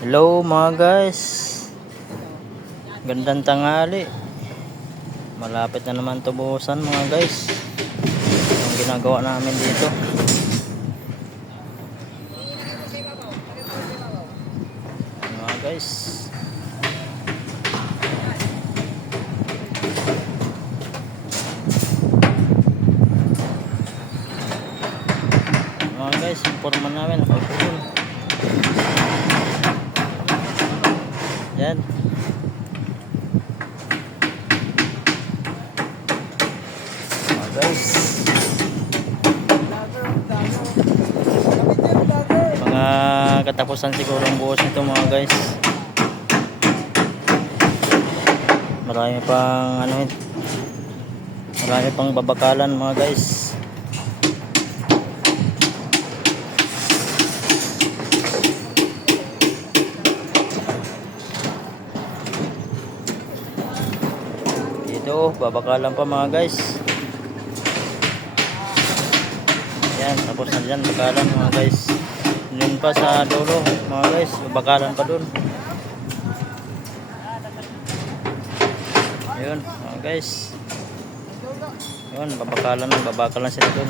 Hello mga guys, gandang tanghali. Malapit na naman tubusan mga guys ang ginagawa namin dito. Mga guys, yung forma namin nakapulun. Yan. Guys, mga katapusan siguro ang buhos nito mga guys. Marami pang marami pang babakalan mga guys. Dito babakalan pa mga guys. Yan, tapos na dyan bakalan mga guys. Yun pa sa dulo mga guys, bakalan pa dun. Yun mga guys, yun babakalan sila dun.